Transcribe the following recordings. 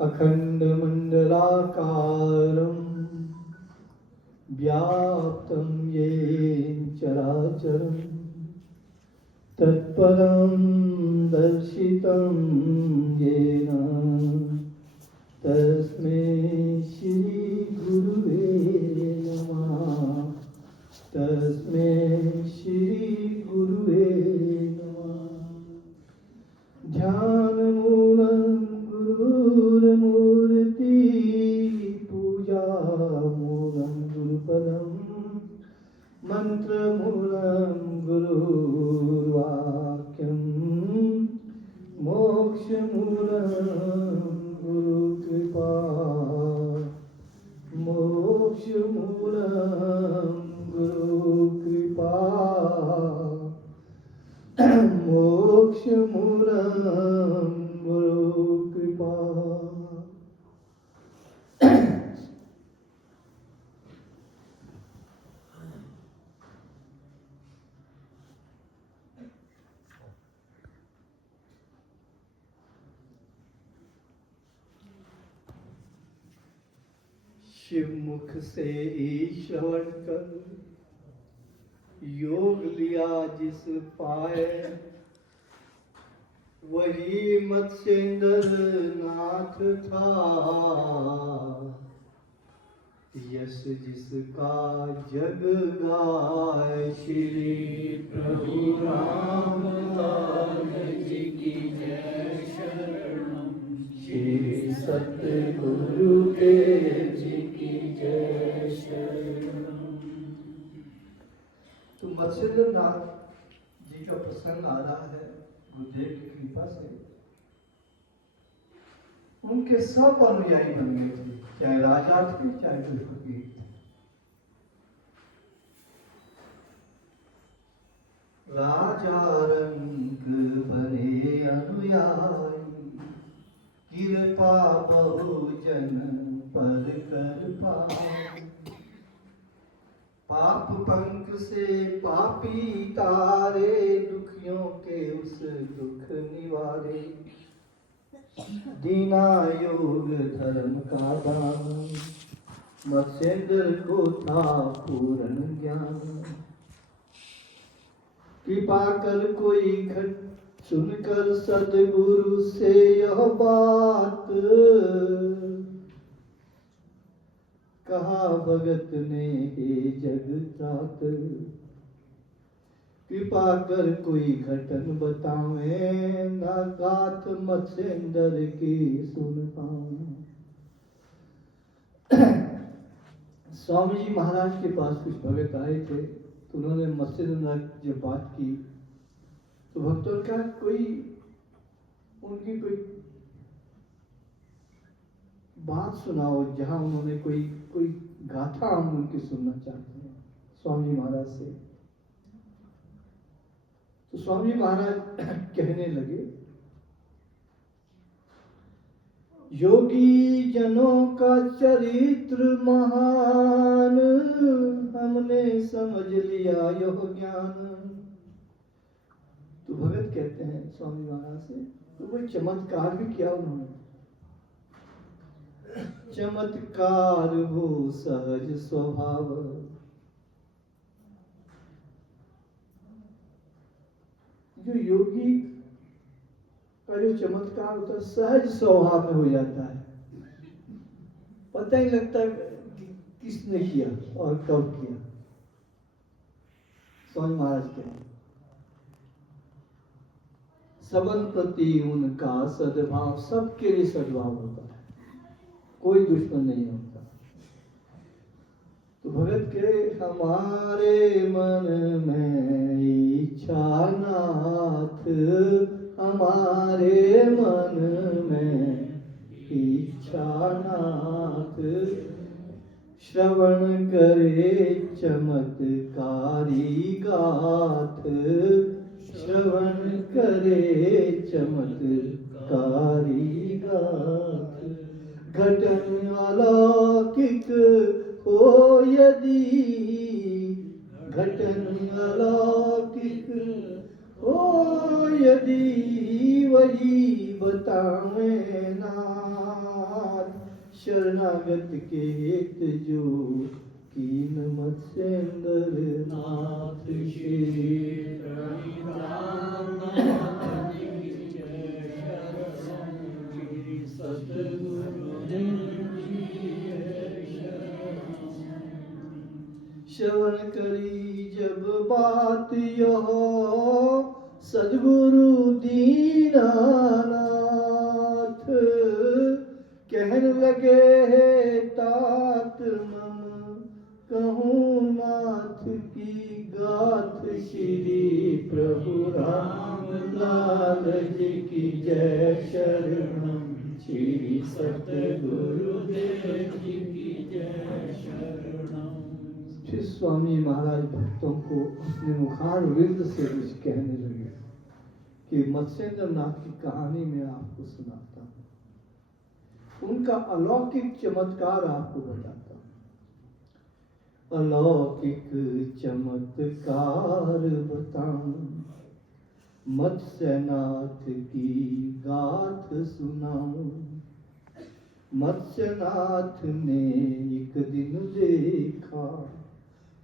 अखण्डमण्डलाकारं व्याप्तं येन चराचरं तत्पदं दर्शितं येन तस्मै श्री गुरुवे नमः। तस्मै श्री गुरुवे नमः। ध्यानमूलं गुरुर्मूर्ति पूजामूलं गुरुपदं मन्त्रमूलं गुरुर्वाक्यं मोक्षमूलं गुरुकृपा मोक्षमूलं गुरुकृपा मोक्षमूलं गुरुकृपा। शिव मुख से श्रवण कर योग लिया जिस पाए, वही मत्स्येंद्र नाथ था। यश जिसका जग गाय, श्री प्रभु रामदास जी की जय शरणम। श्री सतगुरु देव जी की जय शरणम। तो मत्स्येंद्र नाथ जी का प्रसंग आ रहा है गुरुदेव की कृपा से। उनके सब अनुयायी बन गए थे, चाहे राजा थे चाहे कोई फकीर थे। राजा रंग बने अनुयायी, कृपा बहुजन पर कर पाए। पाप पंख से पापी तारे, दुखियों के उस दुख निवारे। दीना योग धर्म का दान, मत्स्येंद्र को था पूर्ण ज्ञान। कृपा कर कोई घट सुनकर सदगुरु से यह बात, कहा भगत ने हे जग त्रात। कृपा कर कोई घटन बतावे, ना गाथ मत्स्येंद्र की सुन पाऊं। स्वामी जी महाराज के पास कुछ भगत आए थे, तो उन्होंने मत्स्येंद्र जब बात की तो भक्तों का कोई उनकी कोई बात सुनाओ, जहां उन्होंने कोई कोई गाथा हम उनकी सुनना चाहते हैं स्वामी महाराज से। तो स्वामी महाराज कहने लगे, योगी जनों का चरित्र महान, हमने समझ लिया यह ज्ञान। तो भगत कहते हैं स्वामी महाराज से, तो कोई चमत्कार भी किया उन्होंने। चमत्कार वो सहज स्वभाव, जो योगी का जो चमत्कार होता है सहज स्वभाव में हो जाता है, पता ही लगता कि किसने किया और कब किया। स्वामी महाराज कहते सबन प्रति उनका सद्भाव, सबके लिए सद्भाव होता है, कोई दुश्मन नहीं होता। तो भगत के हमारे मन में इच्छा नाथ, हमारे मन में इच्छा नाथ। श्रवण करे चमत्कारी गाथ, श्रवण करे चमत्कारी गाथ। घटन अलौकिक हो यदि, घटन अलौकिक हो यदि, वही बतावे ना। शरणागत के हित जो कीन मत्स्येंद्र नाथ श्री रविदास की जय। सतगुरुदेव की जय। श्रवण करी जब बात यहो सद्गुरु दीनानाथ, कहने लगे हे तात मम कहूँ नाथ की गाथ। श्री प्रभु राम लाल जी की जय। शरणम श्री सतगुरुदेव जी की जय। शरणम। फिर स्वामी महाराज भक्तों को अपने मुखार विंद से कुछ कहने लगे कि मत्स्येंद्र नाथ की कहानी में आपको सुनाता हूँ, उनका अलौकिक चमत्कार आपको बताता हूँ। अलौकिक चमत्कार बताऊं, मत्स्यनाथ की गाथ सुनाऊं। मत्स्यनाथ ने एक दिन देखा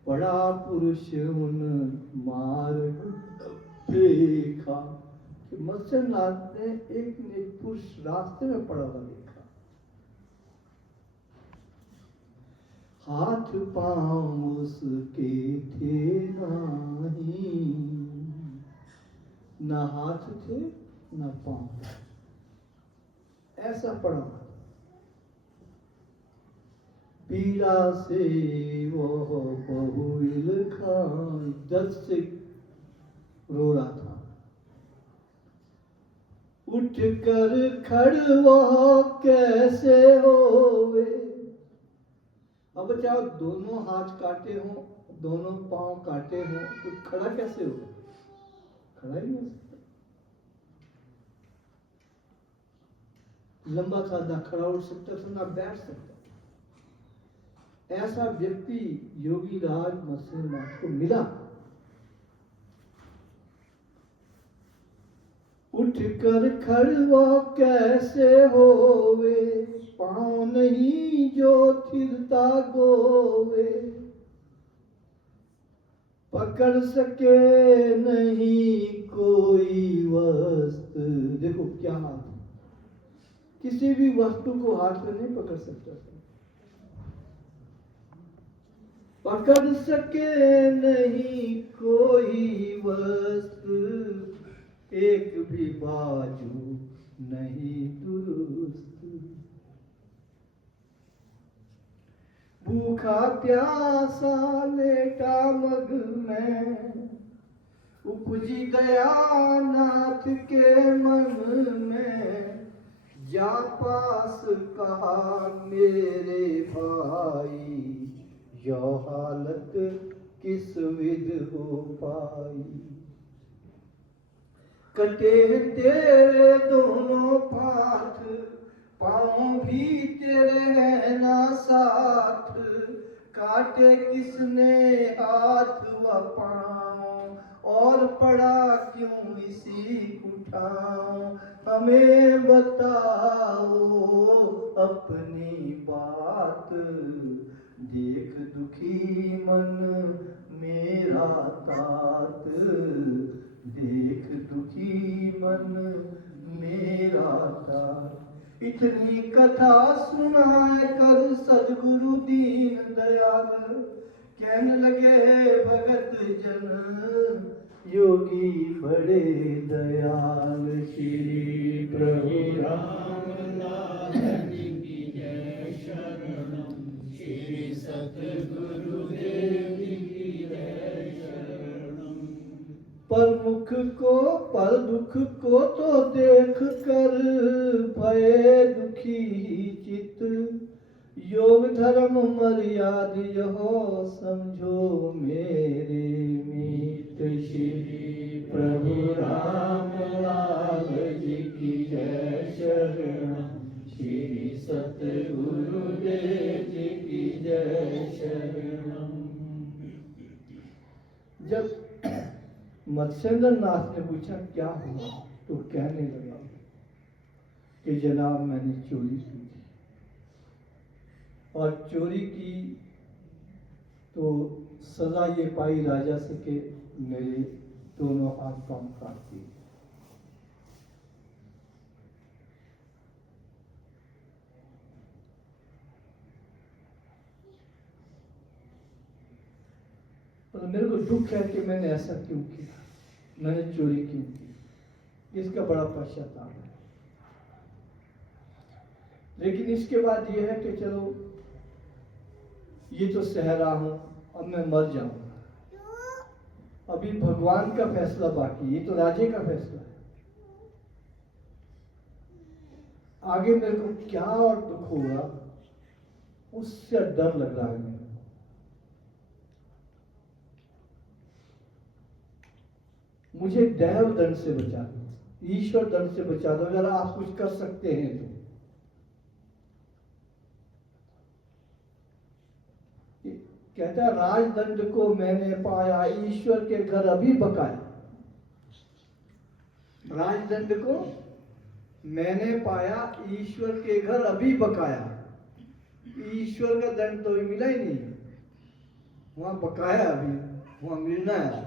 बड़ा पुरुष उन मार्ग देखा। कि मत्स्यनाथ ने एक पुरुष रास्ते में पड़ा हुआ देखा। हाथ पांव उसके थे नहीं, न हाथ थे न पांव, ऐसा पड़ा। पीड़ा से वह बहुल खान दर्द से रो रहा था। उठ कर खड़ वह कैसे होवे। अब चाहो दोनों हाथ काटे हो, दोनों पांव काटे हो, तो खड़ा कैसे हो? खड़ा ही नहीं हो सकता। लंबा था, ना खड़ा उठ सकता था, ना बैठ सकता। ऐसा व्यक्ति योगी राज मत्स्यनाथ को मिला। उठ कर खड़वा कैसे होवे, पाँव नहीं जो थिरता गोवे। पकड़ सके नहीं कोई वस्तु। देखो क्या हाथ, किसी भी वस्तु को हाथ में नहीं पकड़ सकता। पकड़ सके नहीं कोई वस्तु, एक भी बाजू नहीं दुरुस्त। भूखा प्यासा लेटा मग में, उपजी दया नाथ के मन में। जा पास कहा मेरे भाई, यह हालत किस विध हो पाई। कटे तेरे दोनों पाथ, पाँव भी तेरे हैं ना साथ। काटे किसने हाथ व पाँव, और पड़ा क्यों इसी कुठाओं। हमें बताओ अपनी बात, देख दुखी मन मेरा तात। देख दुखी मन मेरा तात। इतनी कथा सुनाए कर सद्गुरु दीन दयाल, कहने लगे भगत जन योगी बड़े दयाल। श्री प्रभु राम लाल जी की जय। शरणम श्री सतगुरुदेव जी की जय। शरणम। पर मुख को पर दुख को तो देख कर भये दुखी चित। योग धर्म मर्याद यहो समझो मेरे मीत। श्री प्रभु राम लाल जी की जय। शरणम श्री सतगुरुदेव जी की जय। शरणम। जब मत्स्येंद्र नाथ ने पूछा क्या हुआ, तो कहने लगा कि जनाब मैंने चोरी की थी। और चोरी की तो सजा ये पाई राजा से कि मेरे दोनों हाथ पांव काट दिए। तो मेरे को दुख है कि मैंने ऐसा क्यों किया, मैंने चोरी क्यों की, इसका बड़ा पश्चाताप है। लेकिन इसके बाद ये है कि चलो ये तो सह रहा हूं, अब मैं मर जाऊंगा, अभी भगवान का फैसला बाकी, ये तो राजे का फैसला है। आगे मेरे को क्या और दुख होगा उससे डर लग रहा है मेरे को। मुझे दैव दंड से बचा दो, ईश्वर दंड से बचा दो, अगर आप कुछ कर सकते हैं तो। कहता है राजदंड को मैंने पाया, ईश्वर के घर अभी बकाया। राजदंड को मैंने पाया, ईश्वर के घर अभी बकाया। ईश्वर का दंड तो अभी मिला ही नहीं, वहां बकाया, अभी वहां मिलना है।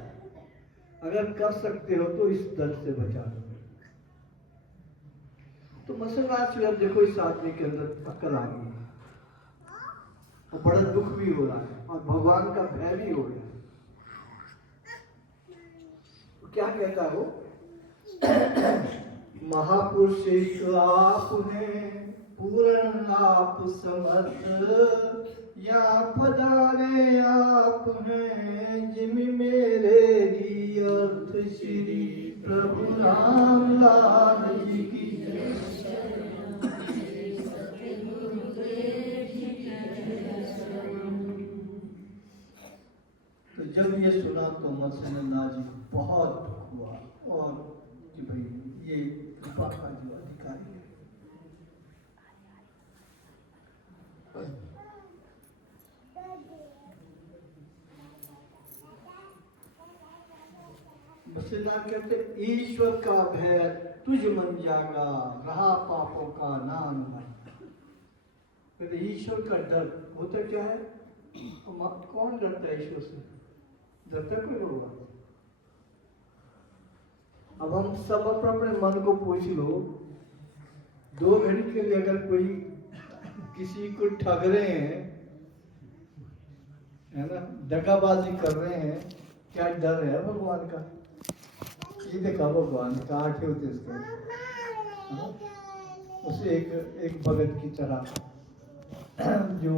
अगर कर सकते हो तो इस दंड से बचा दो। तो मसला अब देखो इस आदमी के अंदर अक्ल आ गई और बड़ा दुख भी हो रहा है और भगवान का भय भी हो रहा है। तो क्या कहता है वो, महापुरुष आप हैं पूर्ण आप समर्थ, या पधारे आप हैं जिम मेरे ही अर्थ, श्री प्रभु राम लाल जी की। तो जब ये सुना तो मत्स्यनाथ जी को बहुत दुख हुआ और कि भाई ये कृपा का जो अधिकारी है। मत्स्यनाथ कहते ईश्वर का भय तुझ मन जागा, रहा पापों का नाम भय। कहते ईश्वर का डर होता क्या है, कौन डरता है ईश्वर से, डरता कोई होगा। अब हम सब अपने मन को पूछ लो, 2 घड़ी के लिए अगर कोई किसी को ठग रहे हैं, है ना, दगाबाजी कर रहे हैं, क्या डर है भगवान का। ये देखा भगवान काट होते उसके, उसे एक भगत की तरह जो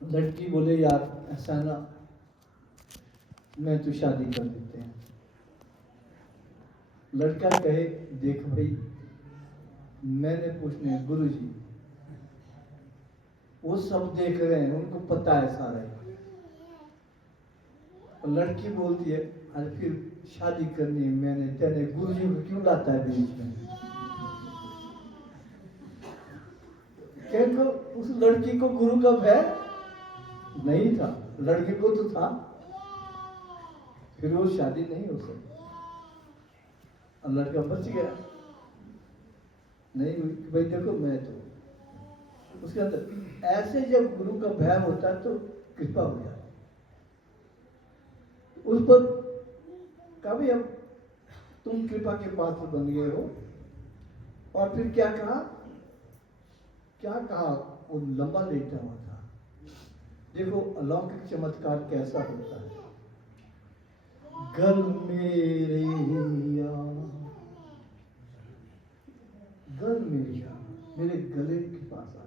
लड़की बोले यार ऐसा ना, मैं तो शादी कर देते हैं। लड़का कहे देख भाई मैंने पूछने गुरु जी, वो सब देख रहे हैं, उनको पता है सारा। और लड़की बोलती है अरे फिर शादी करनी है मैंने, तेने गुरु जी को क्यों लाता है बीच में। क्योंकि उस लड़की को गुरु का भय नहीं था, लड़के को तो था, फिर वो शादी नहीं हो सकती। लड़का बच गया, नहीं हुई भाई देखो मैं तो उसके अंदर ऐसे जब गुरु का भय होता है तो कृपा हो जाती उस पर। कभी अब तुम कृपा के पात्र बन गए हो। और फिर क्या कहा, वो लंबा लेटा हुआ था। देखो अलौकिक चमत्कार कैसा होता है। गल मेरे गल मेरे गले के पास आ।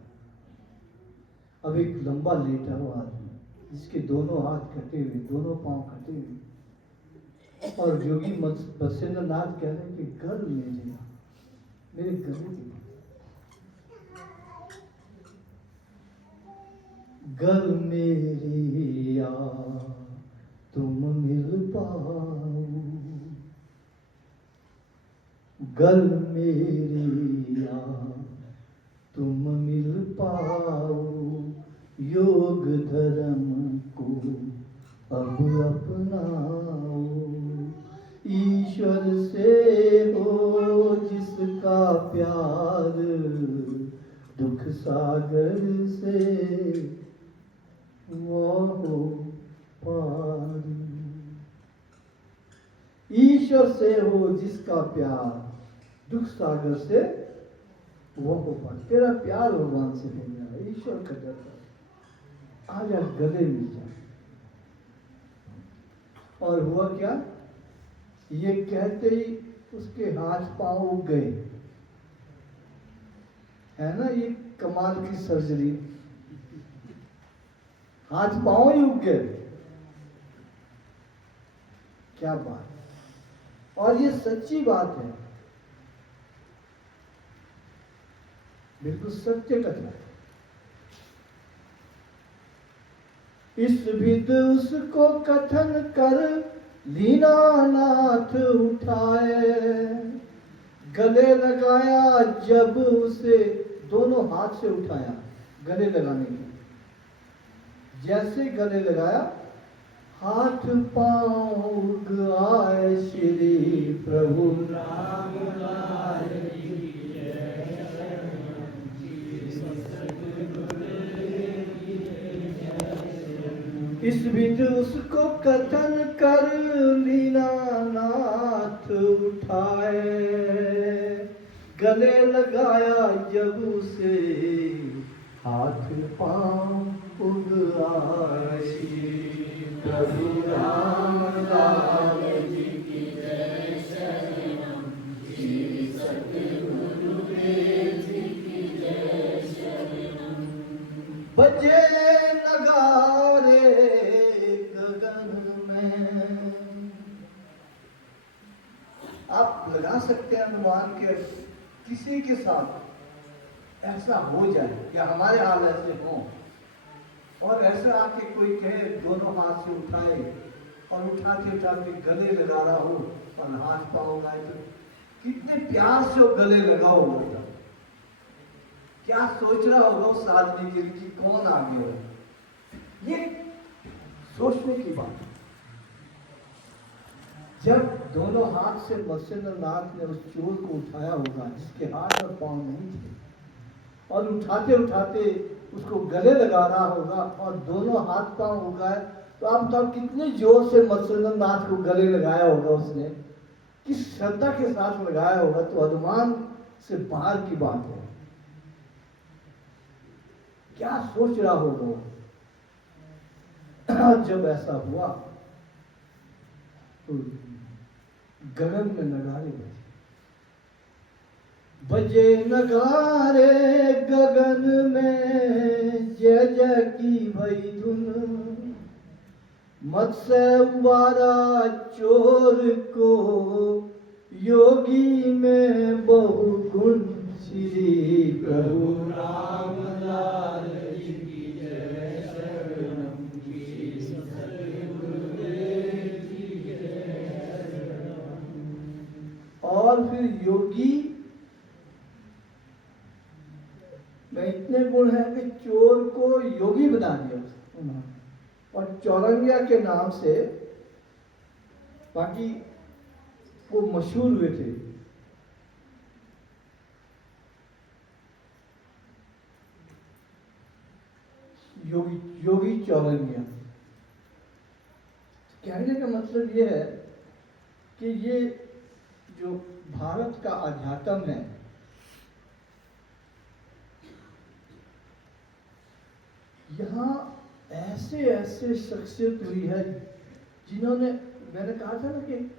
अब एक लंबा लेटा हुआ आदमी जिसके दोनों हाथ कटे हुए, दोनों पांव कटे हुए, और योगी मत्स्यनाथ कह रहे हैं कि गल मेरे गले के गल मेरी या तुम मिल पाओ, गल मेरी या तुम मिल पाओ, योग धर्म को अब अपनाओ, ईश्वर से हो जिसका जिसका प्यार दुख सागर से वो हो पार। ईश्वर से हो जिसका प्यार दुख सागर से वो हो पार। तेरा प्यार भगवान से हो गया, ईश्वर का डर आजा गले मिल जा। और हुआ क्या, ये कहते ही उसके हाथ पांव उग गए। है ना ये कमाल की सर्जरी, हाथ पांव ही उग गए। क्या बात, और ये सच्ची बात है, बिल्कुल सत्य कथा है। इस विद उसको कथन कर दीनानाथ उठाए, गले लगाया जब उसे, दोनों हाथ से उठाया गले लगाने के, जैसे गले लगाया हाथ पांव आए श्री प्रभु राम लाल की जय। इस बीच उसको कथन कर दीनानाथ उठाए, गले लगाया जब उसे हाथ पांव उग आए प्रभु राम लाल जी की जय। शरणम श्री सतगुरुदेव जी की जय। शरणम बजे नगारे गगन में। आप लगा सकते हैं अनुमान के किसी के साथ ऐसा हो जाए या हमारे हाल ऐसे हों, और ऐसा आके कोई कहे दोनों हाथ से उठाए और उठाते उठाते गले लगा रहा हो और हाथ पाँव लगाए, तो कितने प्यार से वो गले लगा होगा, क्या सोच रहा होगा उस आदमी के लिए कि कौन आ गया हो। ये सोचने की बात है। जब दोनों हाथ से मत्स्येंद्रनाथ ने उस चोर को उठाया होगा जिसके हाथ और पाँव नहीं थे, और उठाते उठाते उसको गले लगा रहा होगा और दोनों हाथ पांव उगाए, तो आप बताओ कितने जोर से मत्स्येंद्रनाथ को गले लगाया होगा उसने, किस श्रद्धा के साथ लगाया होगा। तो अनुमान से बाहर की बात है। क्या सोच रहा होगा जब ऐसा हुआ तो गगन में नगारे बजे नगारे गगन में, जय जय की भई धुन, मत्स्य उबारा चोर को योगी में बहु गुण, श्री प्रभु राम लाल जी की जय। शरणम श्री सतगुरुदेव जी की जय। और फिर योगी में इतने गुण है कि चोर को योगी बना दिया उन्होंने, और चौरंगिया के नाम से बाकी वो मशहूर हुए थे। योगी योगी चौरंगिया। कहने का मतलब ये है कि ये जो भारत का अध्यात्म है, यहाँ ऐसे ऐसे शख्सियत हुई है जिन्होंने, मैंने कहा था ना कि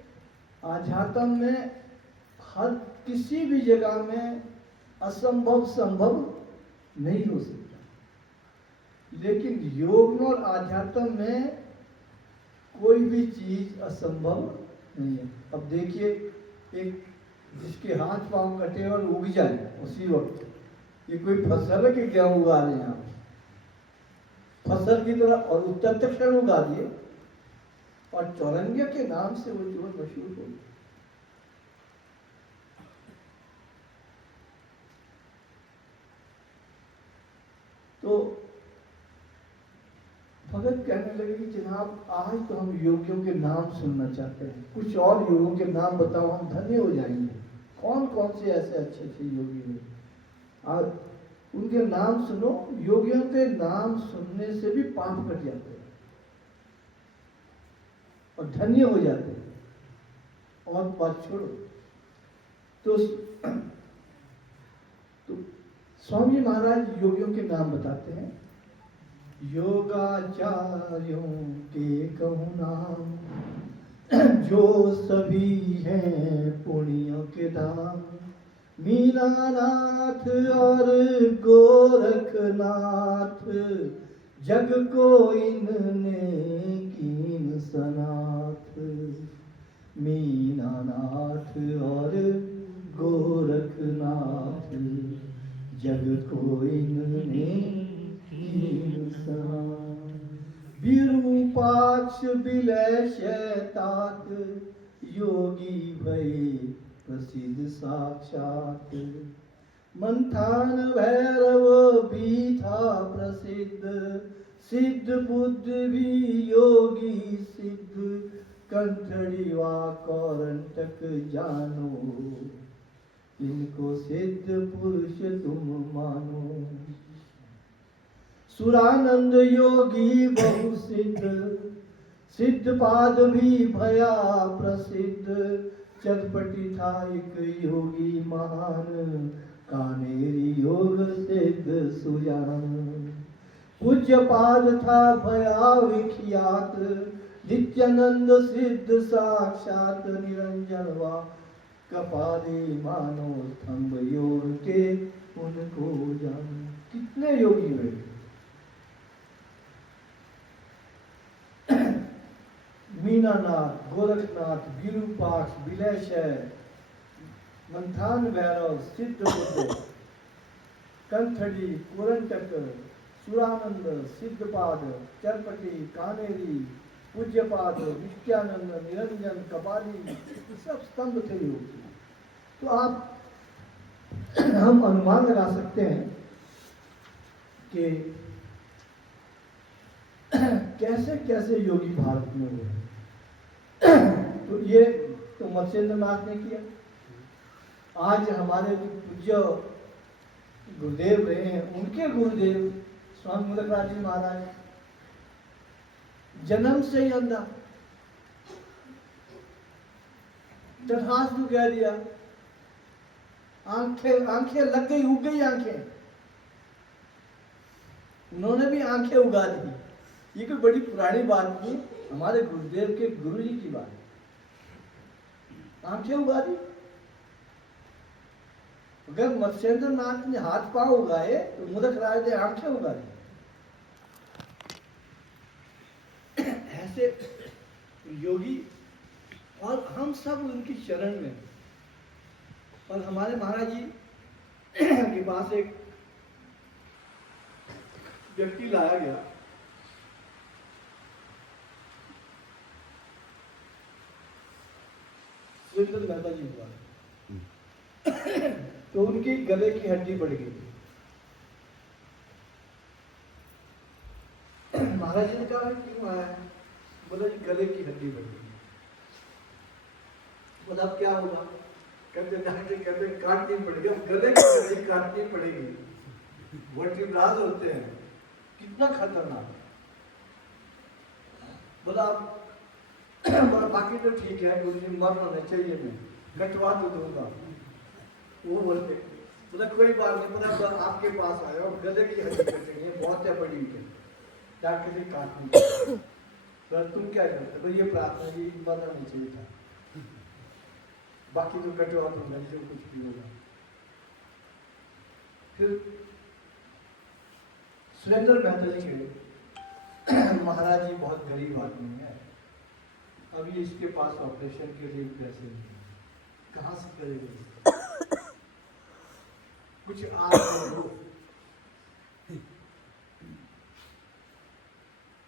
आध्यात्म में हर किसी भी जगह में असंभव संभव नहीं हो सकता, लेकिन योग और आध्यात्म में कोई भी चीज असंभव नहीं है। अब देखिए, एक जिसके हाथ पांव कटे और उग जाए उसी वक्त, ये कोई फसल है कि गेहूं उगा रहे हैं आप, फसल की तरह, और उत्तर क्षण उगा दिए, और चौरंगिया के नाम से वो चोर मशहूर हो गए। तो भगत कहने लगे कि जनाब आज तो हम योगियों के नाम सुनना चाहते हैं, कुछ और योगियों के नाम बताओ, हम धन्य हो जाएंगे। कौन कौन से ऐसे अच्छे अच्छे योगी हैं, और उनके नाम सुनो। योगियों के नाम सुनने से भी पाप कट जाते हैं और धन्य हो जाते हैं। और बात छोड़ो तो स्वामी महाराज योगियों के नाम बताते हैं। योगाचार्यों के कहूँ नाम, जो सभी हैं पुण्यों के धाम। मीनानाथ और गोरखनाथ, जग को इनने कीन सनाथ। मीनानाथ और गोरखनाथ, जग को इनने कीन सनाथ। विरूपाक्ष विलय शैतात, योगी भई प्रसिद्ध साक्षात। मंथान भैरव भी था प्रसिद्ध, सिद्ध बुद्ध भी योगी सिद्ध। कंठड़ी वा कौरंटक जानो, इनको सिद्ध पुरुष तुम मानो। सुरानंद योगी बहु सिद्ध, सिद्ध पाद भी भया प्रसिद्ध। चटपटी था एक योगी महान, कानेरी योग सिद्ध सुजान। पूज्य पाद था भया विख्यात, नित्यानंद सिद्ध साक्षात। निरंजन वा कपाली मानो, स्तंभ योग के उनको जानो। कितने योगी हुए। मीनानाथ, गोरखनाथ, विरूपाक्ष, विलयशय, मंथान भैरव, सिद्ध बुद्ध, कंठड़ी, कुरंटक, सुरानंद, सिद्धपाद, चरपटी, कानेरी, पूज्यपाद, नित्यानंद, निरंजन, कपाली, सब स्तंभ थे योग। तो आप हम अनुमान लगा सकते हैं कि कैसे कैसे योगी भारत में हुए। तो ये तो मत्स्येंद्र नाथ ने किया। आज हमारे जो पूज्य गुरुदेव रहे हैं, उनके गुरुदेव स्वामी मुलकराज जी महाराज जन्म से ही अंधा, तथास्तु कह दिया। आंखें लग गई, उग गई आंखें, उन्होंने भी आंखें उगा दी। ये कोई बड़ी पुरानी बात नहीं, हमारे गुरुदेव के गुरु जी की बात। आंखें उगा दी। अगर मत्स्येंद्र नाथ ने हाथ पांव उगाए तो मुलक राज ने आंखें उगा दी। ऐसे योगी, और हम सब उनकी शरण में। और हमारे महाराज जी के पास एक व्यक्ति लाया गया, सुरेंद्र मेहता जी हुआ। तो उनकी गले की हड्डी बढ़ गई। महाराज जी ने कहा क्यों आया है? बोला जी गले की हड्डी बढ़ गई। बोला अब क्या होगा? कहते काटनी पड़ेगी, अब गले की हड्डी काटनी पड़ेगी। वर्टिब्राल होते हैं, कितना खतरनाक। बोला बाकी तो ठीक है, गुरु जी मर होने चाहिए, मैं कटवा तो दूंगा। वो बोलते बोला कोई बात नहीं, बोला आपके पास आया और गले की हड्डी कटेंगे, बहुत है बड़ी है, डॉक्टर से काटनी। तो तुम क्या करते? तो ये प्रार्थना जी मरना नहीं चाहिए था, बाकी तो कटवा दूंगा, जो कुछ भी होगा। फिर सुरेंद्र मेहता जी के महाराज जी बहुत गरीब आदमी है, अभी इसके पास ऑपरेशन के लिए पैसे नहीं, कहाँ से करेंगे? कुछ आप करो।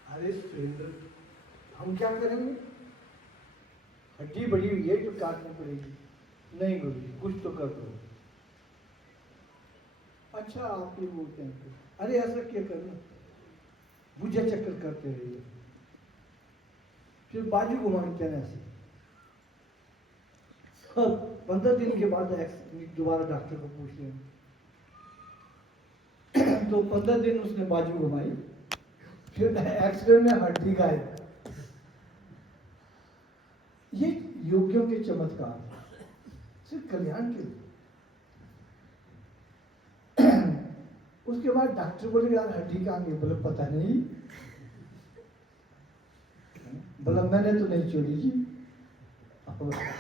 अरे सुरेंद्र, हम क्या करेंगे? हड्डी बड़ी हुई है तो काटनी पड़ेगी। नहीं गुरु जी, कुछ तो कर दो। अच्छा आप ये बोलते हैं तो, अरे ऐसा क्या करना, बुझा चक्कर करते रहिए, फिर बाजू घुमाते हैं ऐसे। और 15 दिन के बाद दोबारा डॉक्टर को पूछ लिया। तो 15 दिन उसने बाजू घुमाई, फिर एक्सरे में हड्डी गायब। ये योगियों के चमत्कार सिर्फ कल्याण के लिए। उसके बाद डॉक्टर बोले यार हड्डी कहाँ गई? बोले पता नहीं, बोला मैंने तो नहीं चोरी की।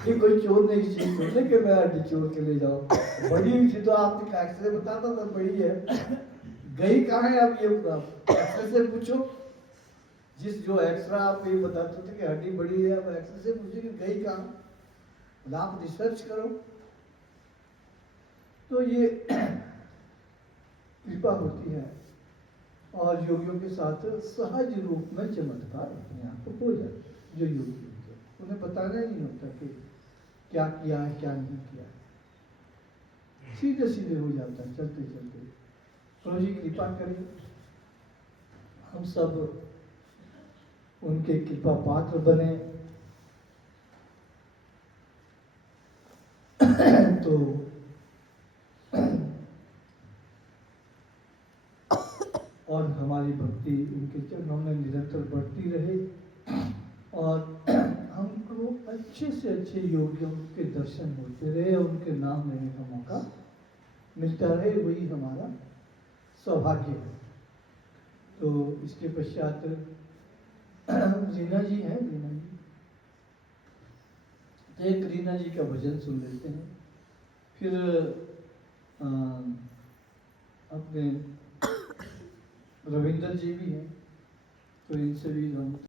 ये कोई चोर नहीं चीज सोचे कि मैं हड्डी चोर के ले जाऊं। बड़ी हुई थी तो आपने एक्सरे बताता था बड़ी है, गई कहाँ है? आप ये एक्सरे से पूछो। जिस जो एक्सरा आप ये बताते थे कि हड्डी बड़ी है, अब एक्सरे से पूछे कि गई कहाँ? आप रिसर्च करो। तो ये कृपा होती है और योगियों के साथ सहज रूप में चमत्कार अपने आप को हो जाते हैं। जो योगी होते हैं उन्हें बताना ही नहीं होता कि क्या किया है क्या नहीं किया है, सीधे सीधे हो जाता है चलते चलते। प्रभु जी कृपा करें, हम सब उनके कृपा पात्र बने। तो और हमारी भक्ति उनके चरणों में निरंतर बढ़ती रहे और हमको अच्छे से अच्छे योगियों के दर्शन होते रहे, उनके नाम लेने का मौका मिलता रहे, वही हमारा सौभाग्य है। तो इसके पश्चात रीना जी हैं, रीना जी, तो एक रीना जी का भजन सुन लेते हैं, फिर अपने रविंदर जी भी हैं, तो इनसे भी हम